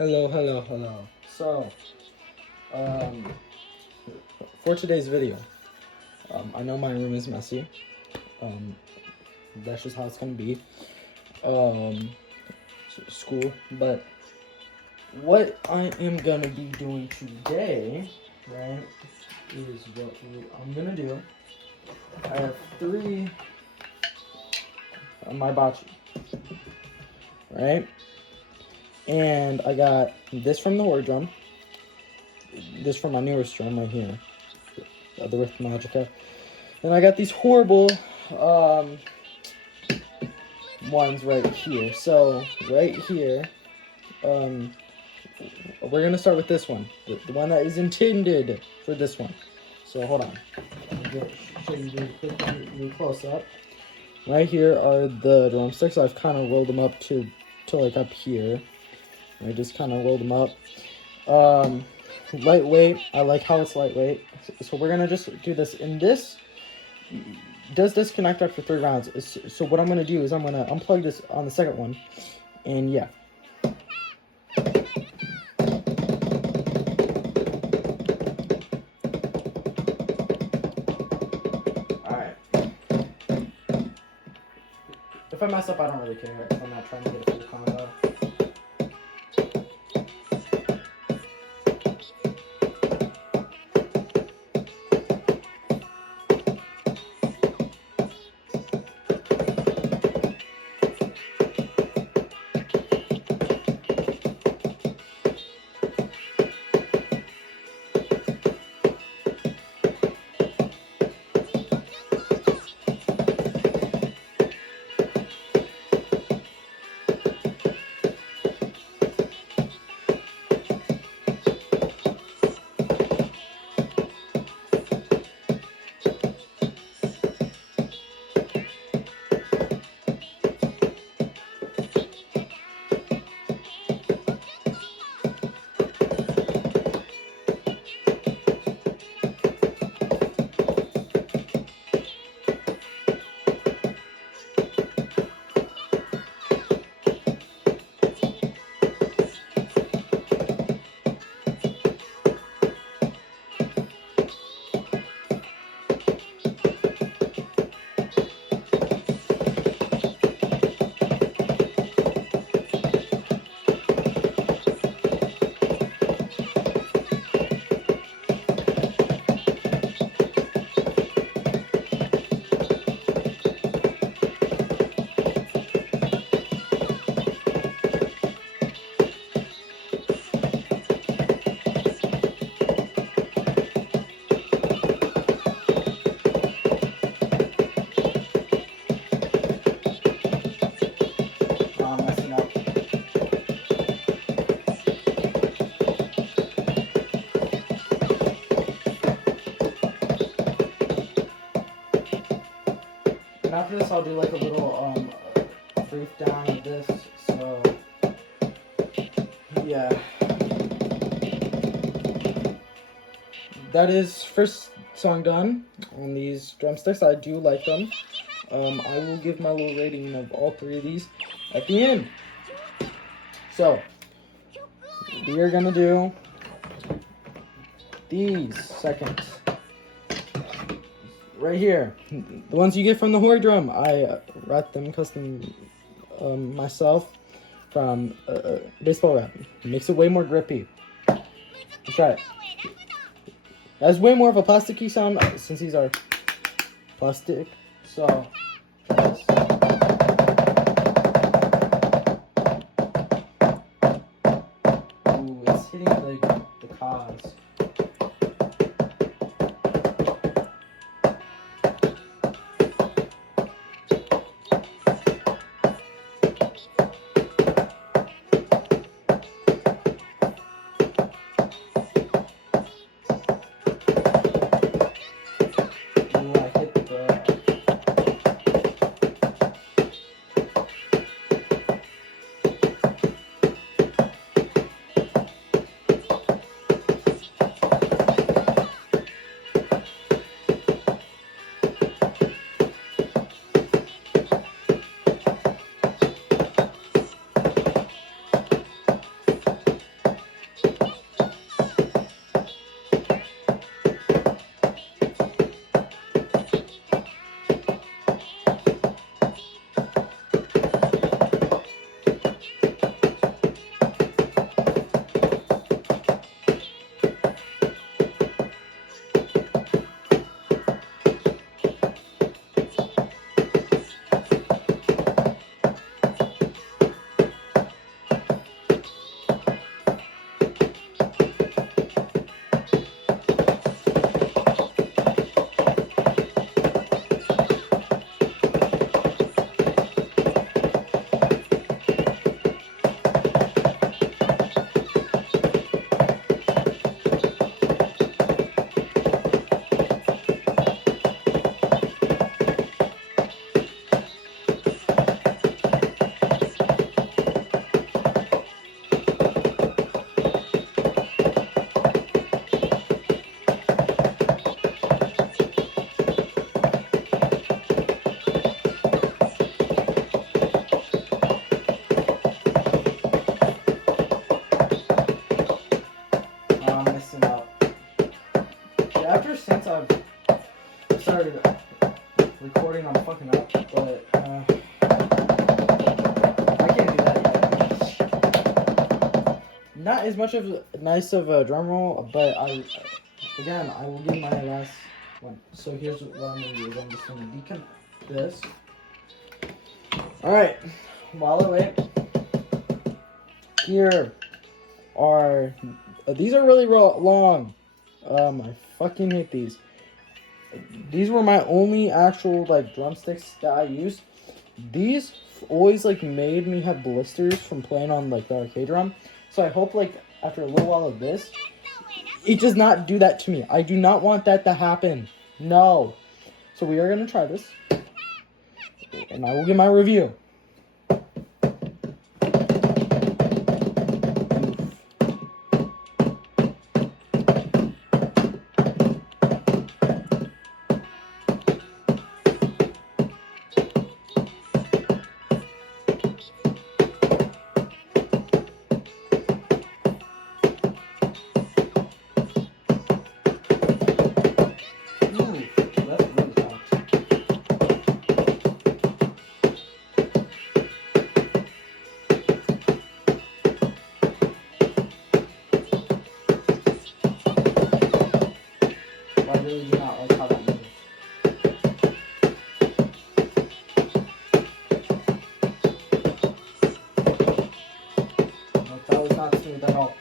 Hello. So, for today's video, I know my room is messy. That's just how it's gonna be. School, but what I am gonna be doing today, right, is what I'm gonna do. I have three my bachi, right? And I got this from the Hori drum. This from my newest drum right here, the Rift Magica. Then I got these horrible ones right here. So right here, we're gonna start with this one, the one that is intended for this one. So hold on, show you really close up. Right here are the drumsticks. I've kind of rolled them up to like up here. I just kind of rolled them up. Lightweight. I like how it's lightweight. So we're gonna just do this. And this does disconnect after 3 rounds. So what I'm gonna do is I'm gonna unplug this on the second one, and yeah. All right. If I mess up, I don't really care. I'm not trying to get a full combo. And after this, I'll do like a little brief down of this. So yeah, that is first song done on these drumsticks. I do like them. I will give my little rating of all 3 of these at the end. So we are gonna do these seconds. Right here, the ones you get from the Hori drum. I wrapped them custom myself from baseball wrap. It makes it way more grippy. Let's try it. That has way more of a plasticky sound since these are plastic. So try this. Ooh, it's hitting the cause. started recording, I'm fucking up, but I can't do that yet. Not as much of nice of a drum roll, but I will give my last one. So here's what I'm gonna do: is I'm just gonna deconnect this. All right. While I wait, here are these are really long. I fucking hate these. These were my only actual like drumsticks that I used. These always like made me have blisters from playing on like the arcade drum. So I hope like after a little while of this, it does not do that to me. I do not want that to happen. No. So we are gonna try this, and I will give my review. I really do not like how that moves. Nope, that was not smooth at all.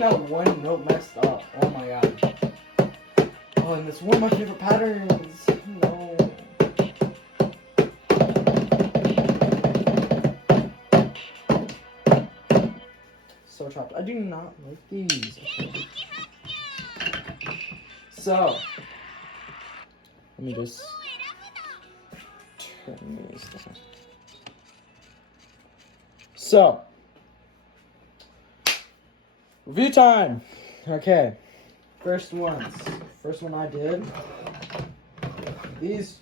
That one note messed up. Oh my god. Oh, and it's one of my favorite patterns. No. So chopped. I do not like these. So, let me just turn these down. So, review time. Okay. First one I did. These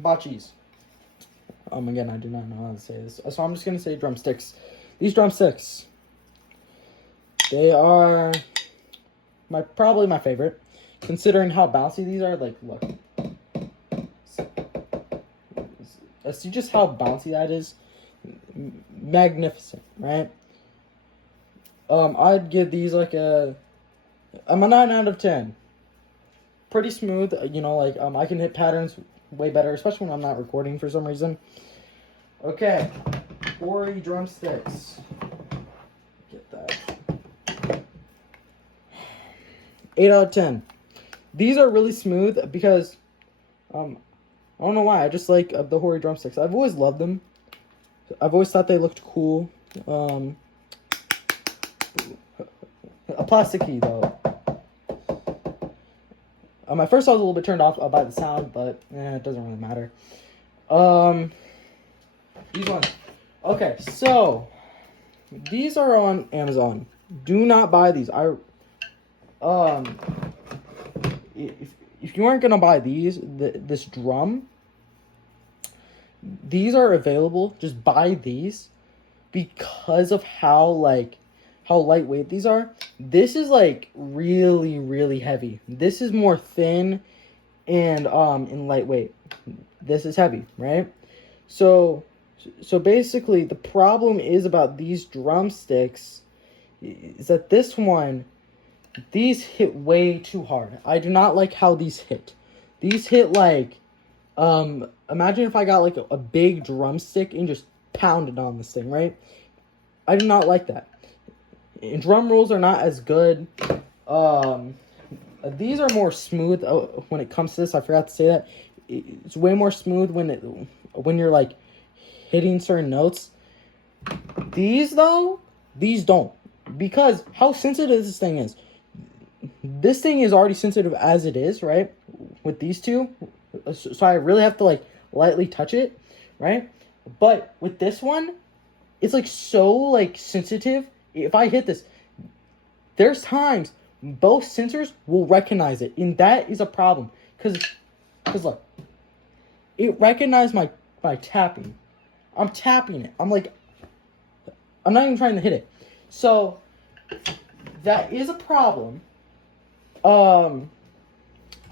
bachis. Again, I do not know how to say this. So I'm just gonna say drumsticks. These drumsticks. They are probably my favorite. Considering how bouncy these are, like look. See just how bouncy that is? Magnificent, right? I'd give these like I'm a 9 out of 10. Pretty smooth, you know, like I can hit patterns way better, especially when I'm not recording for some reason. Okay, Hori drumsticks. Get that. 8 out of 10. These are really smooth because I don't know why. I just like the Hori drumsticks. I've always loved them. I've always thought they looked cool. A plasticky though. At first I was a little bit turned off by the sound, but it doesn't really matter. These ones. Okay, so these are on Amazon. Do not buy these. If you aren't gonna buy these, this drum, these are available. Just buy these because of how lightweight these are. This is like really, really heavy. This is more thin and lightweight. This is heavy, right? So basically, the problem is about these drumsticks is that these hit way too hard. I do not like how these hit. These hit like, imagine if I got like a big drumstick and just pounded on this thing, right? I do not like that. And drum rolls are not as good. These are more smooth when it comes to this. I forgot to say that. It's way more smooth when you're like hitting certain notes. These though, these don't. Because how sensitive this thing is. This thing is already sensitive as it is, right? With these two. So I really have to like lightly touch it, right? But with this one, it's like so like sensitive. If I hit this, there's times both sensors will recognize it. And that is a problem. Because look, it recognized my tapping. I'm tapping it. I'm not even trying to hit it. So that is a problem.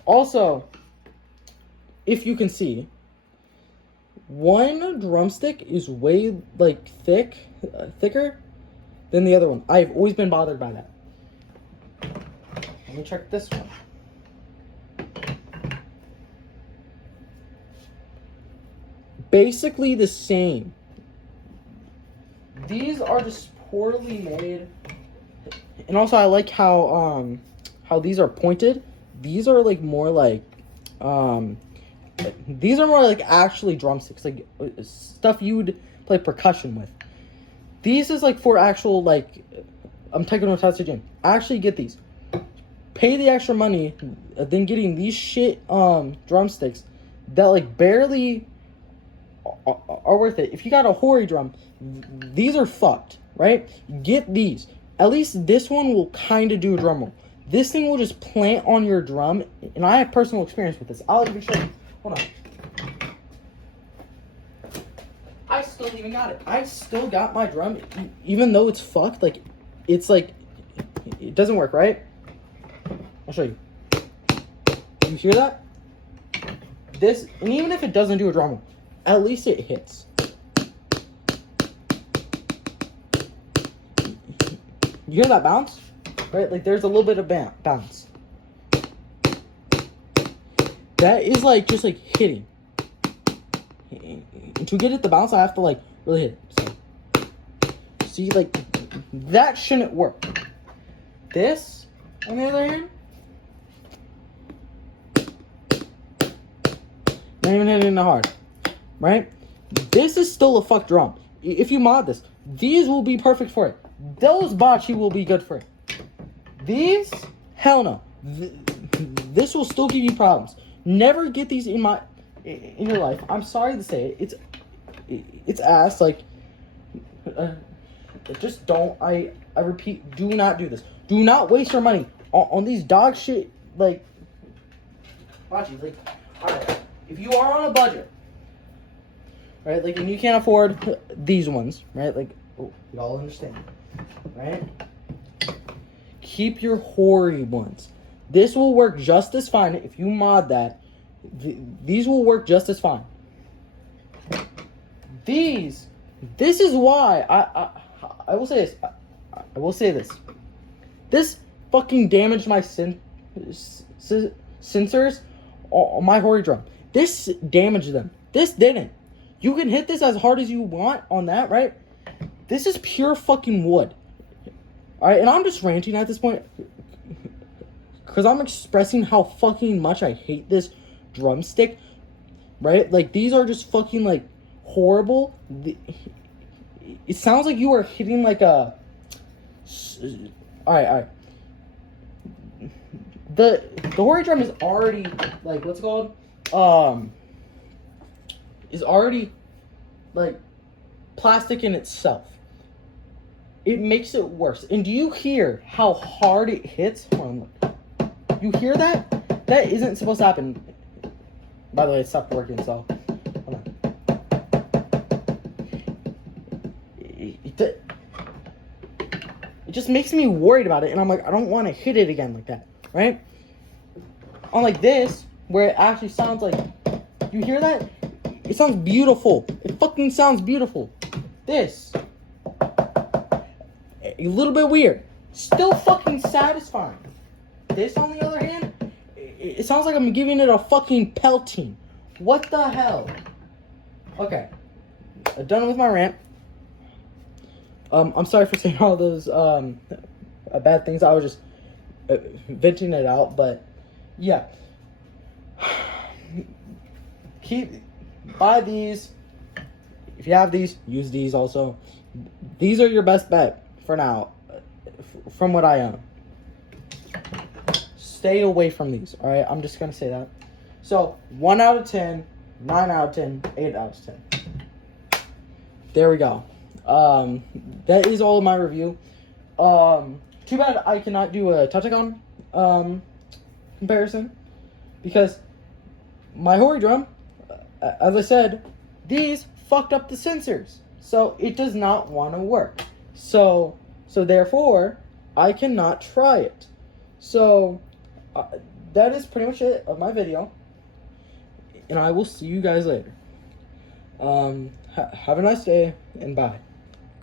Also, if you can see, one drumstick is way like thicker than the other one. I've always been bothered by that. Let me check this one. Basically the same. These are just poorly made. And also I like how these are pointed. These are like more like these are more like actually drumsticks, like stuff you would play percussion with. These is like for actual like Taiko no tatsujin. Actually get these. Pay the extra money than getting these shit drumsticks that like barely are worth it. If you got a Hori drum, these are fucked, right? Get these. At least this one will kind of do a drum roll. This thing will just plant on your drum, and I have personal experience with this. I'll even show you. Hold on. I still even got it. I still got my drum, even though it's fucked. Like, it's like, it doesn't work, right? I'll show you. You hear that? This, and even if it doesn't do a drum roll, at least it hits. You hear that bounce? Right? Like, there's a little bit of bounce. That is, like, just, like, hitting. And to get it to bounce, I have to, like, really hit it. So, see, like, that shouldn't work. This, on the other hand, not even hitting it hard. Right? This is still a fuck drum. If you mod this, these will be perfect for it. Those bachi will be good for it. These, hell no. This will still give you problems. Never get these in your life. I'm sorry to say it. It's ass. Like, just don't. I repeat, do not do this. Do not waste your money on these dog shit. Like, bachi. Like, alright. If you are on a budget, right? Like, and you can't afford these ones, right? Like, oh, y'all understand, right? Keep your Hori ones. This will work just as fine if you mod that. These will work just as fine. This is why I will say this. I will say this. This fucking damaged my sensors on my Hori drum. This damaged them. This didn't. You can hit this as hard as you want on that, right? This is pure fucking wood. Alright, and I'm just ranting at this point because I'm expressing how fucking much I hate this drumstick, right? Like, these are just fucking, like, horrible. It sounds like you are hitting, like, a... Alright. The Hori drum is already, like, what's it called? Is already, like, plastic in itself. It makes it worse. And do you hear how hard it hits? Hold on, look. You hear that? That isn't supposed to happen. By the way, it stopped working, so hold on. It just makes me worried about it, and I'm like, I don't want to hit it again like that, right? Unlike this, where it actually sounds like, you hear that? It sounds beautiful. It fucking sounds beautiful. This, a little bit weird, still fucking satisfying. This, on the other hand, it sounds like I'm giving it a fucking pelting. What the hell? Okay, done with my rant. I'm sorry for saying all those bad things. I was just venting it out, but yeah. Buy these. If you have these, use these also. These are your best bet for now, from what I own. Stay away from these, alright? I'm just gonna say that. So, 1 out of 10, 9 out of 10, 8 out of 10. There we go. That is all of my review. Too bad I cannot do a Tatsujin comparison, because my Hori drum, as I said, these fucked up the sensors, so it does not want to work. So therefore, I cannot try it. So that is pretty much it of my video, and I will see you guys later. Have a nice day, and bye.